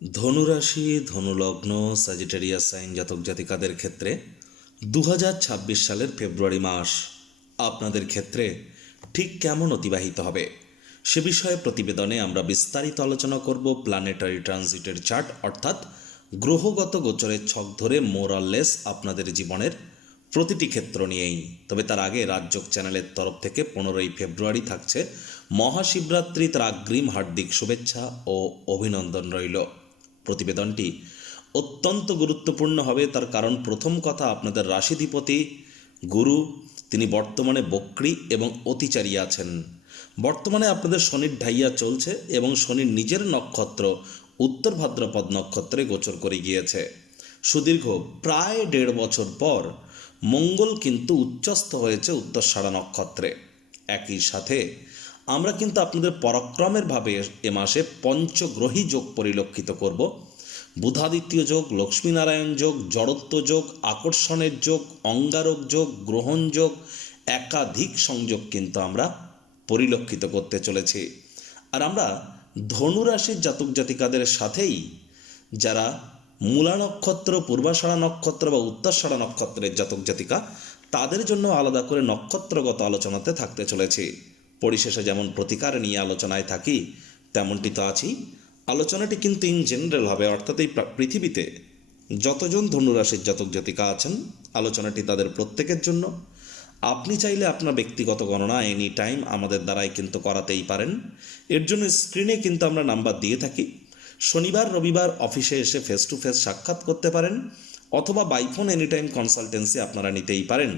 ধনুরাশি, ধনুলগ্ন, Sagittarius sign জাতক জাতিকাদের ক্ষেত্রে 2026 সালের ফেব্রুয়ারি মাস আপনাদের ক্ষেত্রে ঠিক কেমন অতিবাহিত হবে সে বিষয়ে প্রতিবেদনে আমরা বিস্তারিত আলোচনা করব। প্ল্যানেটারি ট্রানজিটের চার্ট অর্থাৎ গ্রহগত গোচরের ছক ধরে মোরাললেস আপনাদের জীবনের প্রতিটি ক্ষেত্র নিয়েই। তবে তার আগে রাজযোগ চ্যানেলের তরফ থেকে 15ই ফেব্রুয়ারি থাকছে মহাশিবরাত্রি, তার অগ্রিম হার্দিক শুভেচ্ছা ও অভিনন্দন রইল। প্রতিবেদনটি অত্যন্ত গুরুত্বপূর্ণ হবে, তার কারণ প্রথম কথা, আপনাদের রাশিধিপতি গুরু তিনি বর্তমানে বক্রী এবং অতিচারী আছেন। বর্তমানে আপনাদের শনির ঢাইয়া চলছে এবং শনির নিজের নক্ষত্র উত্তর ভাদ্রপদ নক্ষত্রে গোচর করে গিয়েছে। সুদীর্ঘ প্রায় 1.5 বছর পর মঙ্গল কিন্তু উচ্চস্থ হয়েছে উত্তরসাড়া নক্ষত্রে। একই সাথে আমরা কিন্তু আপনাদের পরাক্রমের ভাবে এ মাসে পঞ্চগ্রহী যোগ পরিলক্ষিত করব। বুধাদিত্য যোগ, লক্ষ্মীনারায়ণ যোগ, জড়ত্ব যোগ, আকর্ষণের যোগ, অঙ্গারক যোগ, গ্রহণ যোগ, একাধিক সংযোগ কিন্তু আমরা পরিলক্ষিত করতে চলেছি। আর আমরা ধনুরাশির জাতক জাতিকাদের সাথেই যারা মূলা নক্ষত্র, পূর্বাষাঢ়া নক্ষত্র বা উত্তরসাড়া নক্ষত্রের জাতক জাতিকা, তাদের জন্য আলাদা করে নক্ষত্রগত আলোচনাতে থাকতে চলেছি। পরিশেষে যেমন প্রতিকার নিয়ে আলোচনায় থাকি তেমনটি তো আছেই। আলোচনাটি কিন্তু ইন জেনারেল হবে, অর্থাৎ এই পৃথিবীতে যতজন ধনুরাশির জাতক জাতিকা আছেন আলোচনাটি তাদের প্রত্যেকের জন্য। আপনি চাইলে আপনার ব্যক্তিগত গণনা এনি টাইম আমাদের দ্বারাই কিন্তু করাতেই পারেন। এর জন্য স্ক্রিনে কিন্তু আমরা নাম্বার দিয়ে থাকি। শনিবার রবিবার অফিসে এসে ফেস টু ফেস সাক্ষাৎ করতে পারেন, অথবা বাইফোন এনি টাইম কনসালটেন্সি আপনারা নিতেই পারেন।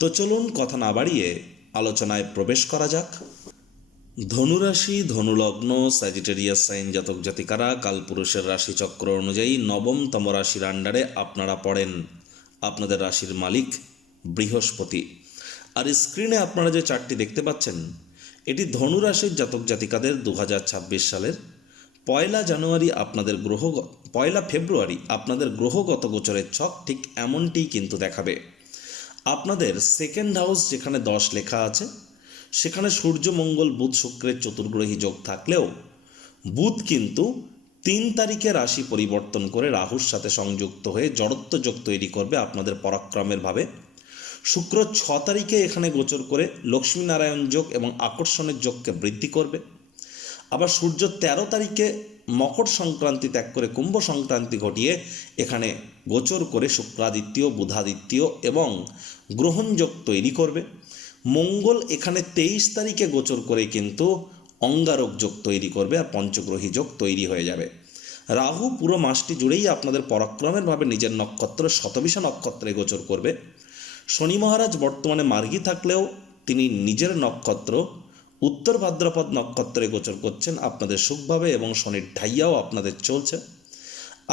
তো চলুন কথা না বাড়িয়ে আলোচনায় প্রবেশ করা যাক। ধনুরাশি, ধনুলগ্ন, স্যাজিটেরিয়াস সাইন জাতক জাতিকারা কালপুরুষের রাশিচক্র অনুযায়ী নবমতম রাশির আন্ডারে আপনারা পড়েন। আপনাদের রাশির মালিক বৃহস্পতি। আর স্ক্রিনে আপনারা যে চার্টটি দেখতে পাচ্ছেন, এটি ধনুরাশির জাতক জাতিকাদের 2026 সালের 1 জানুয়ারি আপনাদের পয়লা ফেব্রুয়ারি আপনাদের গ্রহগত গোচরের ছক ঠিক এমনটিই কিন্তু দেখাবে। আপনাদের সেকেন্ড হাউস যেখানে 10 লেখা আছে সেখানে সূর্য, মঙ্গল, বুধ, শুক্রের চতুর্গ্রহী যোগ থাকলেও বুধ কিন্তু 3 তারিখে রাশি পরিবর্তন করে রাহুর সাথে সংযুক্ত হয়ে জড়ত্ব যোগ তৈরি করবে আপনাদের পরাক্রমের ভাবে। শুক্র 6 তারিখে এখানে গোচর করে লক্ষ্মীনারায়ণ যোগ এবং আকর্ষণের যোগকে বৃদ্ধি করবে। আবার সূর্য 13 তারিখে মকর সংক্রান্তি ত্যাগ করে কুম্ভ সংক্রান্তি ঘটিয়ে এখানে গোচর করে শুক্রাদিত্য, বুধাদিত্য এবং গ্রহণযোগ তৈরি করবে। মঙ্গল এখানে 23 তারিখে গোচর করে কিন্তু অঙ্গারক যোগ তৈরি করবে আর পঞ্চগ্রহী যোগ তৈরি হয়ে যাবে। রাহু পুরো মাসটি জুড়েই আপনাদের পরাক্রমের ভাবে নিজের নক্ষত্র শতবিশা নক্ষত্রে গোচর করবে। শনি মহারাজ বর্তমানে মার্গী থাকলেও তিনি নিজের নক্ষত্র উত্তর ভাদ্রপদ নক্ষত্রে গোচর করছেন আপনাদের সুখভাবে, এবং শনির ঢাইয়াও আপনাদের চলছে।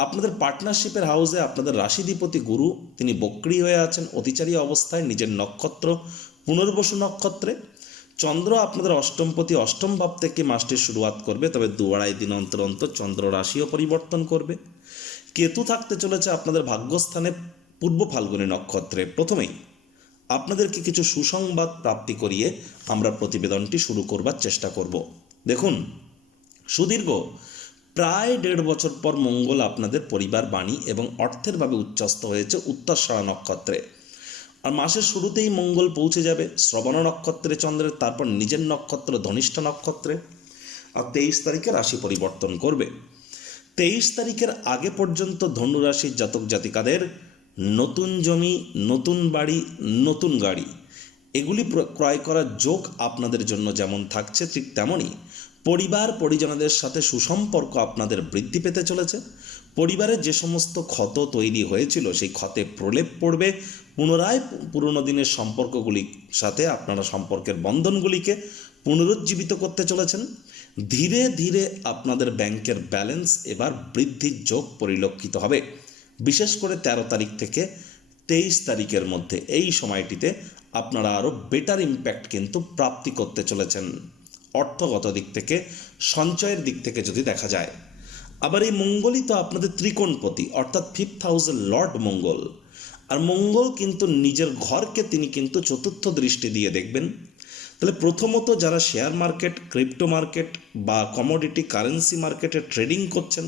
আপনাদের পার্টনারশিপের হাউসে আপনাদের রাশিধিপতি গুরু তিনি বক্রী হয়ে আছেন অতিচারী অবস্থায় নিজের নক্ষত্র পুনর্বসু নক্ষত্রে। চন্দ্র আপনাদের অষ্টমপতি অষ্টম ভাব থেকে মাসটির শুরুয়াত করবে, তবে 2-2.5 দিন অন্তর অন্তর চন্দ্র রাশিও পরিবর্তন করবে। কেতু থাকতে চলেছে আপনাদের ভাগ্যস্থানে পূর্ব ফাল্গুনী নক্ষত্রে। প্রথমেই আপনাদেরকে কিছু সুসংবাদ প্রাপ্তি করিয়ে আমরা প্রতিবেদনটি শুরু করবার চেষ্টা করব। দেখুন, সুদীর্ঘ প্রায় 1.5 বছর পর মঙ্গল আপনাদের পরিবার, বাণী এবং অর্থের ভাবে উচ্চস্থ হয়েছে উত্তরসাড়া নক্ষত্রে। আর মাসের শুরুতেই মঙ্গল পৌঁছে যাবে শ্রবণ নক্ষত্রে চন্দ্রের, তারপর নিজের নক্ষত্র ধনিষ্ঠা নক্ষত্রে, আর 23 তারিখে রাশি পরিবর্তন করবে। 23 তারিখের আগে পর্যন্ত ধনুরাশির জাতক জাতিকাদের নতুন জমি, নতুন বাড়ি, নতুন গাড়ি এগুলি ক্রয় করার যোগ আপনাদের জন্য যেমন থাকছে, ঠিক তেমনই পরিবার পরিজনদের সাথে সুসম্পর্ক আপনাদের বৃদ্ধি পেতে চলেছে। পরিবারের যে সমস্ত ক্ষত তৈরি হয়েছিল সেই ক্ষতে প্রলেপ পড়বে। পুনরায় পুরনো দিনের সম্পর্কগুলির সাথে আপনারা সম্পর্কের বন্ধনগুলিকে পুনরুজ্জীবিত করতে চলেছেন। ধীরে ধীরে আপনাদের ব্যাংকের ব্যালেন্স এবার বৃদ্ধির যোগ পরিলক্ষিত হবে। বিশেষ করে 13 তারিখ থেকে 23 তারিখের মধ্যে এই সময়টিতে আপনারা আরও বেটার ইম্প্যাক্ট কিন্তু প্রাপ্তি করতে চলেছেন অর্থগত দিক থেকে, সঞ্চয়ের দিক থেকে যদি দেখা যায়। আবার এই মঙ্গলই তো আপনাদের ত্রিকোণপতি, অর্থাৎ 5th হাউসের লর্ড মঙ্গল। আর মঙ্গল কিন্তু নিজের ঘরকে তিনি কিন্তু চতুর্থ দৃষ্টি দিয়ে দেখবেন। তাহলে প্রথমত যারা শেয়ার মার্কেট, ক্রিপ্টো মার্কেট বা কমোডিটি কারেন্সি মার্কেটে ট্রেডিং করছেন,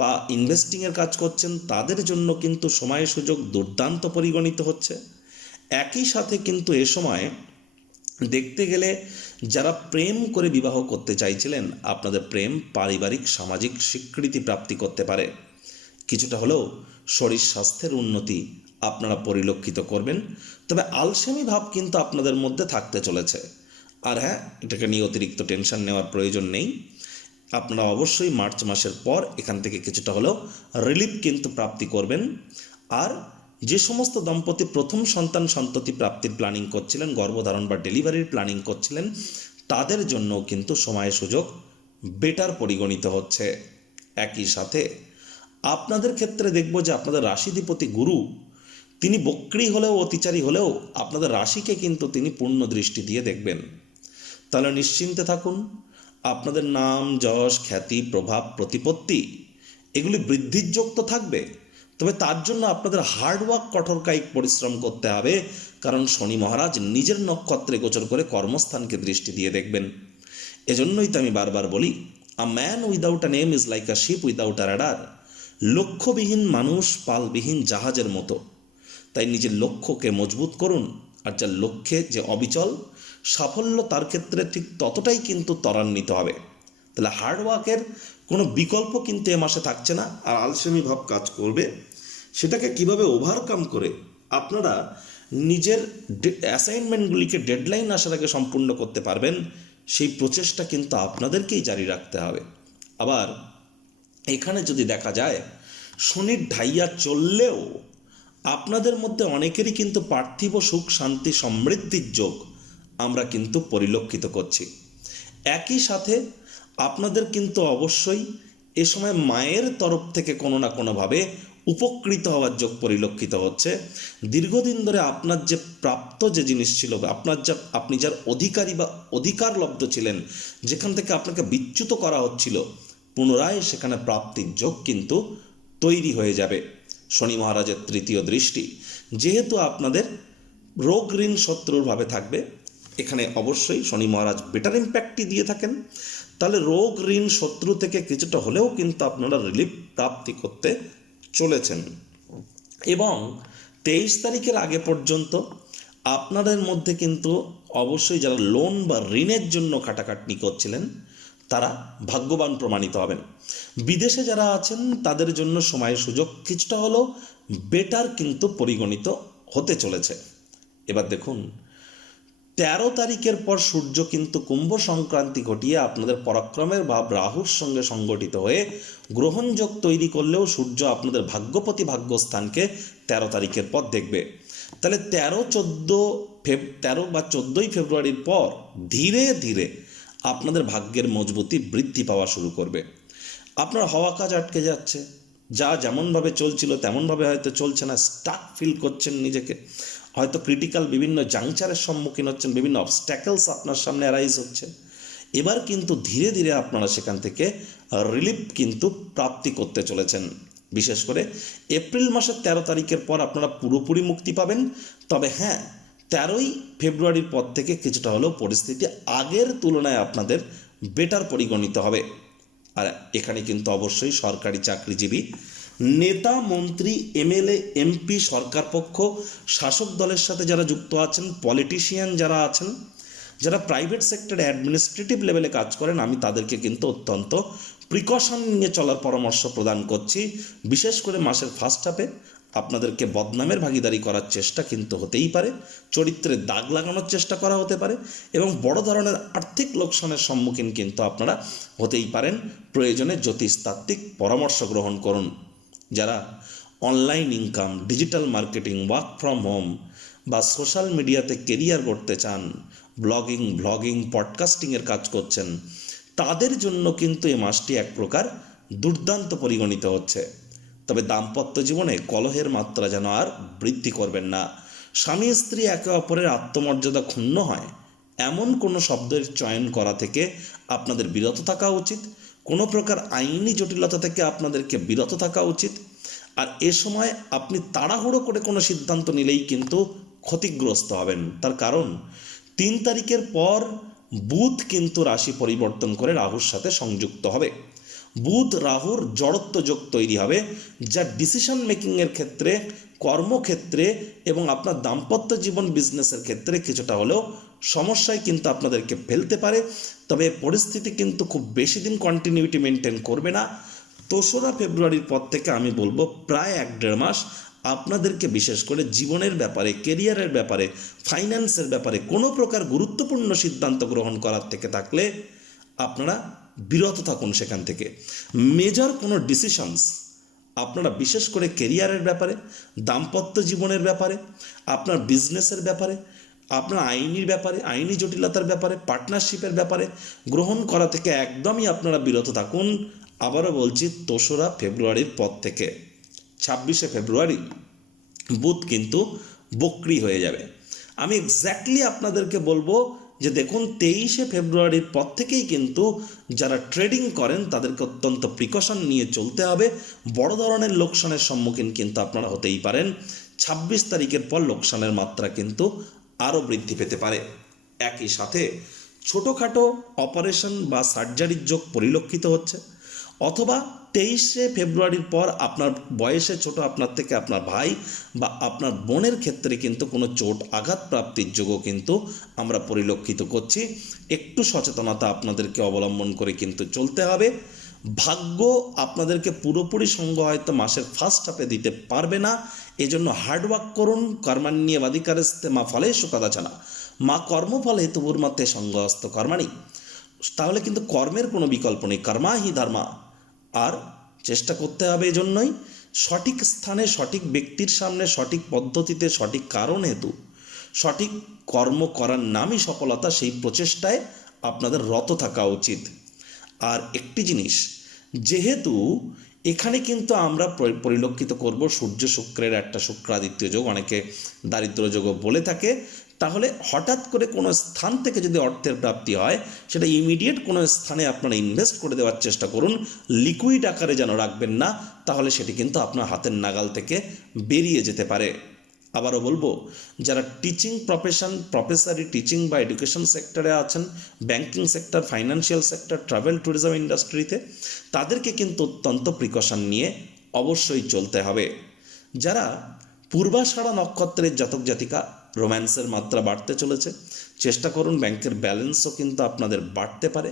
বা ইনভেস্টিংয়ের কাজ করছেন তাদের জন্য কিন্তু সময় সুযোগ দুর্দান্ত পরিগণিত হচ্ছে। একই সাথে কিন্তু এ সময় দেখতে গেলে যারা প্রেম করে বিবাহ করতে চাইছিলেন, আপনাদের প্রেম পারিবারিক সামাজিক স্বীকৃতি প্রাপ্তি করতে পারে। কিছুটা হলেও শরীর স্বাস্থ্যের উন্নতি আপনারা পরিলক্ষিত করবেন। তবে আলসেমি ভাব কিন্তু আপনাদের মধ্যে থাকতে চলেছে। আর হ্যাঁ, এটাকে নিয়ে অতিরিক্ত টেনশন নেওয়ার প্রয়োজন নেই। আপনারা অবশ্যই মার্চ মাসের পর এখান থেকে কিছুটা হলেও রিলিফ কিন্তু প্রাপ্তি করবেন। আর যে সমস্ত দম্পতি প্রথম সন্ততি প্রাপ্তির প্ল্যানিং করছিলেন, গর্ভধারণ বা ডেলিভারির প্ল্যানিং করছিলেন, তাদের জন্য কিন্তু সময় সুযোগ বেটার পরিগণিত হচ্ছে। একই সাথে আপনাদের ক্ষেত্রে দেখব যে আপনাদের রাশিধিপতি গুরু, তিনি বক্রী হলেও অতিচারী হলেও আপনাদের রাশিকে কিন্তু তিনি পূর্ণ দৃষ্টি দিয়ে দেখবেন। তাহলে নিশ্চিন্তে থাকুন, আপনাদের নাম যশ খ্যাতি প্রভাব প্রতিপত্তি এগুলি বৃদ্ধির যোগ তো থাকবে। তবে তার জন্য আপনাদের হার্ডওয়ার্ক কঠোর কায়িক পরিশ্রম করতে হবে, কারণ শনি মহারাজ নিজের নক্ষত্রে গোচর করে কর্মস্থানকে দৃষ্টি দিয়ে দেখবেন। এজন্যই তো আমি বারবার বলি, a man without a name is like a ship without a rudder. লক্ষ্যবিহীন মানুষ পালবিহীন জাহাজের মতো। তাই নিজের লক্ষ্যকে মজবুত করুন, আর যার লক্ষ্যে যে অবিচল, সাফল্য তার ক্ষেত্রে ঠিক ততটাই কিন্তু ত্বরান্বিত হবে। তাহলে হার্ডওয়ার্কের কোনো বিকল্প কিন্তু এ মাসে থাকছে না। আর আলসেমি ভাব কাজ করবে, সেটাকে কিভাবে ওভারকাম করে আপনারা নিজের অ্যাসাইনমেন্টগুলিকে ডেডলাইন আসার আগে সম্পূর্ণ করতে পারবেন, সেই প্রচেষ্টা কিন্তু আপনাদেরকেই জারি রাখতে হবে। আবার এখানে যদি দেখা যায় শনির ঢাইয়া চললেও আপনাদের মধ্যে অনেকেরই কিন্তু পার্থিব সুখ শান্তি সমৃদ্ধির যোগ আমরা কিন্তু পরিলক্ষিত করছি। একই সাথে আপনাদের কিন্তু অবশ্যই এ সময় মায়ের তরফ থেকে কোনো না কোনোভাবে উপকৃত হওয়ার যোগ পরিলক্ষিত হচ্ছে। দীর্ঘদিন ধরে আপনার যে প্রাপ্ত যে জিনিস ছিল, আপনি যার অধিকারী বা অধিকারলব্ধ ছিলেন, যেখান থেকে আপনাকে বিচ্যুত করা হচ্ছিল, পুনরায় সেখানে প্রাপ্তির যোগ কিন্তু তৈরি হয়ে যাবে। শনি মহারাজের তৃতীয় দৃষ্টি যেহেতু আপনাদের রোগ ঋণ শত্রুর ভাবে থাকবে, এখানে অবশ্যই শনি মহারাজ বেটার ইম্প্যাক্টই দিয়ে থাকেন। তাহলে রোগ ঋণ শত্রু থেকে কিছুটা হলেও কিন্তু আপনারা রিলিফ প্রাপ্তি করতে চলেছেন। এবং 23 তারিখের আগে পর্যন্ত আপনাদের মধ্যে কিন্তু অবশ্যই যারা লোন বা ঋণের জন্য খাটাখাটনি করছিলেন, তারা ভাগ্যবান প্রমাণিত হবেন। বিদেশে যারা আছেন তাদের জন্য সময় সুযোগ কিছুটা হলেও বেটার কিন্তু পরিগণিত হতে চলেছে। এবার দেখুন, 13 তারিখের পর সূর্য কিন্তু কুম্ভ সংক্রান্তি ঘটিয়ে আপনাদের পরাক্রমের ভাব রাহুর সঙ্গে সংগঠিত হয়ে গ্রহণযোগ তৈরি করলেও সূর্য আপনাদের ভাগ্যপতি ভাগ্যস্থানকে 13 তারিখের পর দেখবে। তাহলে 13 বা 14ই ফেব্রুয়ারির পর ধীরে ধীরে আপনাদের ভাগ্যের মজবুতি বৃদ্ধি পাওয়া শুরু করবে। আপনার হওয়া কাজ আটকে যাচ্ছে, যা যেমনভাবে চলছিল তেমনভাবে হয়তো চলছে না, স্টাক ফিল করছেন নিজেকে, হয়তো ক্রিটিক্যাল বিভিন্ন জাংচারের সম্মুখীন হচ্ছেন, বিভিন্ন অবস্ট্যাকলস আপনার সামনে অ্যারাইজ হচ্ছে। এবার কিন্তু ধীরে ধীরে আপনারা সেখান থেকে রিলিফ কিন্তু প্রাপ্তি করতে চলেছেন। বিশেষ করে এপ্রিল মাসের 13 তারিখের পর আপনারা পুরোপুরি মুক্তি পাবেন। তবে হ্যাঁ, 13ই ফেব্রুয়ারির পর থেকে কিছুটা হলেও পরিস্থিতি আগের তুলনায় আপনাদের বেটার পরিগণিত হবে। আর এখানে কিন্তু অবশ্যই সরকারি চাকরিজীবী, নেতা মন্ত্রী এমএলএ এমপি, সরকার পক্ষ, শাসক দলের সাথে যারা যুক্ত আছেন, পলিটিশিয়ান যারা আছেন, যারা প্রাইভেট সেক্টরে অ্যাডমিনিস্ট্রেটিভ লেভেলে কাজ করেন, আমি তাদেরকে কিন্তু অত্যন্ত প্রিকশন নিয়ে চলার পরামর্শ প্রদান করছি। বিশেষ করে মাসের ফার্স্ট হাফে আপনাদেরকে বদনামের ভাগিদারি করার চেষ্টা কিন্তু হতেই পারে, চরিত্রে দাগ লাগানোর চেষ্টা করা হতে পারে, এবং বড় ধরনের আর্থিক লোকসানের সম্মুখীন কিন্তু আপনারা হতেই পারেন। প্রয়োজনে জ্যোতিষতাত্ত্বিক পরামর্শ গ্রহণ করুন। যারা online income, digital marketing, work from home বা সোশ্যাল মিডিয়াতে কেরিয়ার গড়তে চান, ব্লগিং, ভ্লগিং, পডকাস্টিংয়ের কাজ করছেন, তাদের জন্য কিন্তু এই মাসটি এক প্রকার দুর্দান্ত পরিগণিত হচ্ছে। তবে দাম্পত্য জীবনে কলহের মাত্রা যেন আর বৃদ্ধি করবেন না। স্বামী স্ত্রী একে অপরের আত্মমর্যাদা ক্ষুণ্ণ হয় এমন কোনো শব্দের চয়ন করা থেকে আপনাদের বিরত থাকা উচিত। কোনো প্রকার আইনি জটিলতা থেকে আপনাদেরকে বিরত থাকা উচিত। আর এ সময় আপনি তাড়াহুড়ো করে কোনো সিদ্ধান্ত নিলেই কিন্তু ক্ষতিগ্রস্ত হবেন। তার কারণ 3 তারিখের পর বুধ কিন্তু রাশি পরিবর্তন করে রাহুর সাথে সংযুক্ত হবে। বুধ রাহুর জড়ত্ব যোগ তৈরি হবে, যা ডিসিশন মেকিংয়ের ক্ষেত্রে, কর্মক্ষেত্রে এবং আপনার দাম্পত্য জীবন বিজনেসের ক্ষেত্রে কিছুটা হলেও সমস্যায় কিন্তু আপনাদেরকে ফেলতে পারে। তবে পরিস্থিতি কিন্তু খুব বেশি দিন কন্টিনিউটি মেনটেন করবে না। 2রা ফেব্রুয়ারির পর থেকে আমি বলবো প্রায় 1-1.5 মাস আপনাদেরকে বিশেষ করে জীবনের ব্যাপারে, কেরিয়ারের ব্যাপারে, ফাইন্যান্সের ব্যাপারে কোনো প্রকার গুরুত্বপূর্ণ সিদ্ধান্ত গ্রহণ করার থেকে থাকলে আপনারা বিরত থাকুন সেখান থেকে। মেজর কোনো ডিসিশনস আপনারা বিশেষ করে কেরিয়ারের ব্যাপারে, দাম্পত্য জীবনের ব্যাপারে, আপনার বিজনেসের ব্যাপারে, আপনার আইনির ব্যাপারে, আইনি জটিলতার ব্যাপারে, পার্টনারশিপের ব্যাপারে গ্রহণ করা থেকে একদমই আপনারা বিরত থাকুন। আবারও বলছি 2রা ফেব্রুয়ারির পর থেকে 26শে ফেব্রুয়ারি বুধ কিন্তু বক্রি হয়ে যাবে। আমি এক্স্যাক্টলি আপনাদেরকে বলবো যে দেখুন 23শে ফেব্রুয়ারির পর থেকেই কিন্তু যারা ট্রেডিং করেন তাদেরকে অত্যন্ত প্রিকশন নিয়ে চলতে হবে। বড় ধরনের লোকসানের সম্মুখীন কিন্তু আপনারা হতেই পারেন। 26 তারিখের পর লোকসানের মাত্রা কিন্তু আরও বৃদ্ধি পেতে পারে। একই সাথে ছোটোখাটো অপারেশন বা সার্জারির যোগ পরিলক্ষিত হচ্ছে, অথবা 23শে ফেব্রুয়ারির পর আপনার বয়সে ছোট আপনার থেকে আপনার ভাই বা আপনার বোনের ক্ষেত্রে কিন্তু কোনো চোট আঘাত প্রাপ্তির যোগও কিন্তু আমরা পরিলক্ষিত করছি। একটু সচেতনতা আপনাদেরকে অবলম্বন করে কিন্তু চলতে হবে। ভাগ্য আপনাদেরকে পুরোপুরি সঙ্গ হয়তো মাসের ফার্স্ট হাফে দিতে পারবে না, এজন্য হার্ডওয়ার্ক করুন। কর্মাণ্যেবাধিকারস্তে মা ফলেষু কদাচন, মা কর্মফলে তুভুর্মধ্যে সঙ্গস্ত কর্মাণি। তাহলে কিন্তু কর্মের কোনো বিকল্প নেই, কর্মা হি ধর্মা। আর চেষ্টা করতে হবে এজন্যই সঠিক স্থানে, সঠিক ব্যক্তির সামনে, সঠিক পদ্ধতিতে, সঠিক কারণ হেতু সঠিক কর্ম করার নামই সফলতা। সেই প্রচেষ্টায় আপনাদের রত থাকা উচিত। আর একটি জিনিস, যেহেতু এখানে কিন্তু আমরা পরিলক্ষিত করব সূর্য শুক্রের একটা শুক্রাদিত্য যোগ, অনেকে দারিদ্র যোগও বলে থাকে। তাহলে হঠাৎ করে কোনো স্থান থেকে যদি অর্থের প্রাপ্তি হয়, সেটা ইমিডিয়েট কোনো স্থানে আপনারা ইনভেস্ট করে দেওয়ার চেষ্টা করুন, লিকুইড আকারে যেন রাখবেন না, তাহলে সেটি কিন্তু আপনার হাতের নাগাল থেকে বেরিয়ে যেতে পারে। আবারও বলবো, যারা টিচিং প্রফেশন, প্রফেসরি টিচিং বা এডুকেশন সেক্টরে আছেন, banking sector, financial sector, travel tourism ইন্ডাস্ট্রিতে, তাদেরকে কিন্তু অত্যন্ত প্রিকশন নিয়ে অবশ্যই চলতে হবে। যারা পূর্বাষাঢ়া নক্ষত্রের জাতক জাতিকা, রোম্যান্সের মাত্রা বাড়তে চলেছে, চেষ্টা করুন ব্যাংকের ব্যালেন্সও কিন্তু আপনাদের বাড়তে পারে।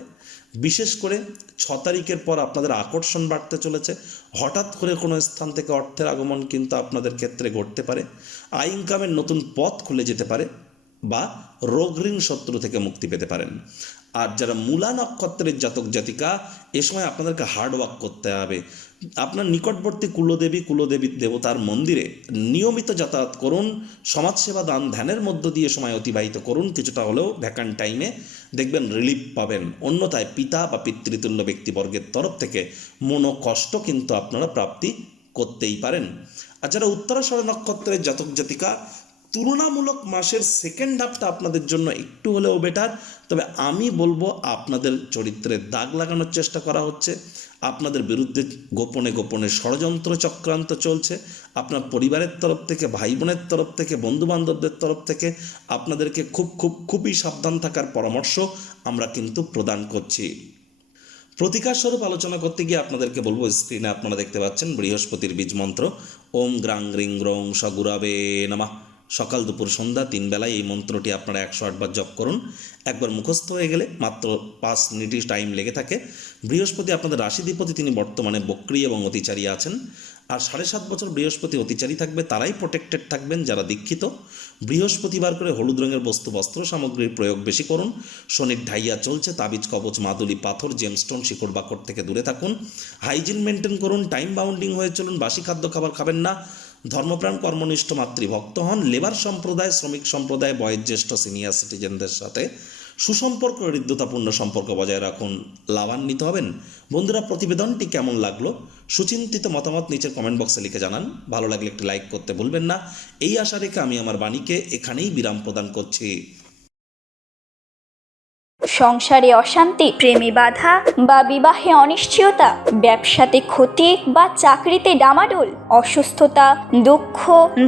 বিশেষ করে 6 তারিখের পর আপনাদের আকর্ষণ বাড়তে চলেছে, হঠাৎ করে কোনো স্থান থেকে অর্থের আগমন কিন্তু আপনাদের ক্ষেত্রে ঘটতে পারে, আয় ইনকামের নতুন পথ খুলে যেতে পারে, বা রোগ ঋণ শত্রু থেকে মুক্তি পেতে পারেন। আর যারা মূলা নক্ষত্রের জাতক জাতিকা, এ সময় আপনাদেরকে হার্ডওয়ার্ক করতে হবে। আপনার নিকটবর্তী কুলদেবী দেবতার মন্দিরে নিয়মিত যাতায়াত করুন, সমাজসেবা, দান ধ্যানের মধ্য দিয়ে সময় অতিবাহিত করুন। কিছুটা হলেও ভ্যাকান্ট টাইমে দেখবেন রিলিফ পাবেন। অন্যথায় পিতা বা পিতৃতুল্য ব্যক্তিবর্গের তরফ থেকে মনোকষ্ট কিন্তু আপনারা প্রাপ্তি করতেই পারেন। আর যারা উত্তরাষাঢ়া নক্ষত্রের জাতক জাতিকা, তুলনামূলক মাসের সেকেন্ড হাফটা আপনাদের জন্য একটু হলেও বেটার। তবে আমি বলবো আপনাদের চরিত্রে দাগ লাগানোর চেষ্টা করা হচ্ছে, আপনাদের বিরুদ্ধে গোপনে গোপনে ষড়যন্ত্র চক্রান্ত চলছে। আপনার পরিবারের তরফ থেকে, ভাই বোনের তরফ থেকে, বন্ধুবান্ধবদের তরফ থেকে আপনাদেরকে খুবই সাবধান থাকার পরামর্শ আমরা কিন্তু প্রদান করছি। প্রতিকার স্বরূপ আলোচনা করতে গিয়ে আপনাদেরকে বলবো, স্ক্রিনে আপনারা দেখতে পাচ্ছেন বৃহস্পতির বীজ মন্ত্র ওম গ্রাং রিং গ্রং সগুরাবে নমঃ। সকাল দুপুর সন্ধ্যা 3 বেলায় এই মন্ত্রটি আপনারা 108 বার জপ করুন। একবার মুখস্থ হয়ে গেলে মাত্র 5 মিনিটই টাইম লেগে থাকে। বৃহস্পতি আপনাদের রাশিধিপতি, তিনি বর্তমানে বক্রী এবং অতিচারী আছেন। আর 7.5 বছর বৃহস্পতি অতিচারী থাকবে, তারাই প্রোটেক্টেড থাকবেন যারা দীক্ষিত। বৃহস্পতিবার করে হলুদ রঙের বস্ত্র সামগ্রীর প্রয়োগ বেশি করুন। শনির ঢাইয়া চলছে, তাবিজ কবচ, মাদুলি, পাথর, জেমস্টোন, শিকড় বাকড় থেকে দূরে থাকুন। হাইজিন মেনটেন করুন, টাইম বাউন্ডিং হয়ে চলুন, বাসি খাদ্য খাবার খাবেন না। ধর্মপ্রাণ, কর্মনিষ্ঠ, মাতৃভক্ত হন। লেবার সম্প্রদায়, শ্রমিক সম্প্রদায়, বয়োজ্যেষ্ঠ সিনিয়র সিটিজেনদের সাথে সুসম্পর্ক, হৃদ্যতাপূর্ণ সম্পর্ক বজায় রাখুন, লাভান্বিত হবেন। বন্ধুরা, প্রতিবেদনটি কেমন লাগলো সুচিন্তিত মতামত নিচের কমেন্ট বক্সে লিখে জানান। ভালো লাগলে একটি লাইক করতে ভুলবেন না। এই আশা রেখে আমি আমার বাণীকে এখানেই বিরাম প্রদান করছি। সংসারে অশান্তি, প্রেমে বাধা বা বিবাহে অনিশ্চয়তা, ব্যবসাতে ক্ষতি বা চাকরিতে ডামাডোল, অসুস্থতা, দুঃখ,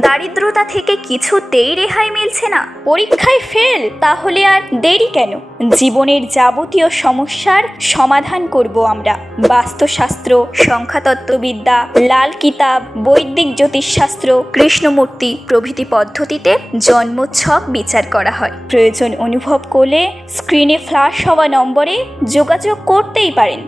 দারিদ্রতা থেকে কিছুতেই রেহাই মিলছে না, পরীক্ষায় ফেল, তাহলে আর দেরি কেন? জীবনের যাবতীয় সমস্যার সমাধান করব আমরা। বাস্তুশাস্ত্র, সংখ্যাতত্ত্ববিদ্যা, লাল কিতাব, বৈদিক জ্যোতিষশাস্ত্র, কৃষ্ণমূর্তি প্রভৃতি পদ্ধতিতে জন্মছক বিচার করা হয়। প্রয়োজন অনুভব করলে স্ক্রিনে ফ্ল্যাশ হওয়া নম্বরে যোগাযোগ করতেই পারেন।